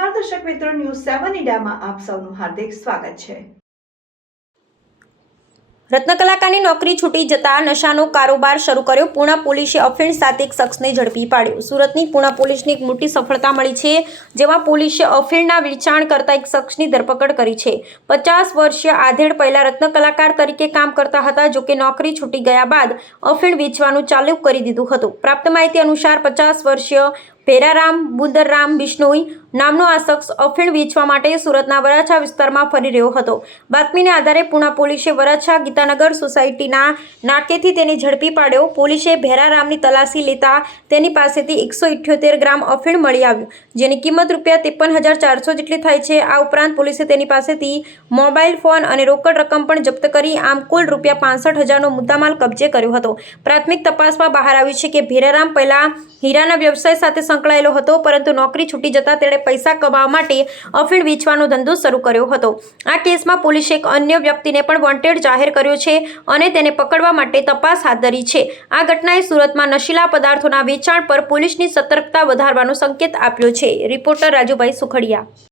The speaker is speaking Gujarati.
સેવન ઇન્ડિયામાં આપ સૌનું હાર્દિક સ્વાગત છે. રત્નકલાકારની નોકરી છૂટી જતા નશાનો કારોબાર શરૂ કર્યો. પૂણા પોલીસે અફીણ સાથે એક શખ્સને ઝડપી પાડ્યો. સુરતની પૂણા પોલીસને એક મોટી સફળતા મળી છે, જેમાં પોલીસે અફીણના વેચાણ કરતા એક શખ્સની ધરપકડ કરી છે. પચાસ વર્ષીય આધેડ પહેલા રત્નકલાકાર તરીકે કામ કરતા હતા જોકે નોકરી છૂટી ગયા બાદ અફીણ વેચવાનું ચાલુ કરી દીધું હતું. પ્રાપ્ત માહિતી અનુસાર પચાસ વર્ષીય ભેરારામ, બુદરરામ, બિશ્નોઈ નામનો આ શખ્સ અફીણ વેચવા માટે સુરતના વરાછા વિસ્તારમાં ફરી રહ્યો હતો. બાતમીને આધારે પુણા પોલીસે વરાછા ગીતાનગર સોસાયટીના નાકેથી તેને ઝડપી પાડ્યો. પોલીસે ભેરારામની તલાશી લેતા તેની પાસેથી એકસો ઇઠ્યોતેર ગ્રામ અફીણ મળી આવ્યું, જેની કિંમત રૂપિયા ત્રેપન હજાર ચારસો જેટલી થાય છે. આ ઉપરાંત પોલીસે તેની પાસેથી મોબાઈલ ફોન અને રોકડ રકમ પણ જપ્ત કરી, આમ કુલ રૂપિયા પાંસઠ હજારનો મુદ્દામાલ કબજે કર્યો હતો. પ્રાથમિક તપાસમાં બહાર આવ્યું છે કે ભેરારામ પહેલા હીરાના વ્યવસાય સાથે સંકળાયેલો હતો, પરંતુ નોકરી છૂટી જતા તેણે પૈસા કમાવા માટે અફીણ વેચવાનો ધંધો શરૂ કર્યો હતો. આ કેસમાં પોલીસે એક અન્ય વ્યક્તિને પણ વોન્ટેડ જાહેર કર્યો છે અને તેને પકડવા માટે તપાસ હાથ ધરી છે. આ ઘટનાએ સુરતમાં નશીલા પદાર્થોના વેચાણ પર પોલીસની સતર્કતા વધારવાનો સંકેત આપ્યો છે. રિપોર્ટર રાજુભાઈ સુખડિયા.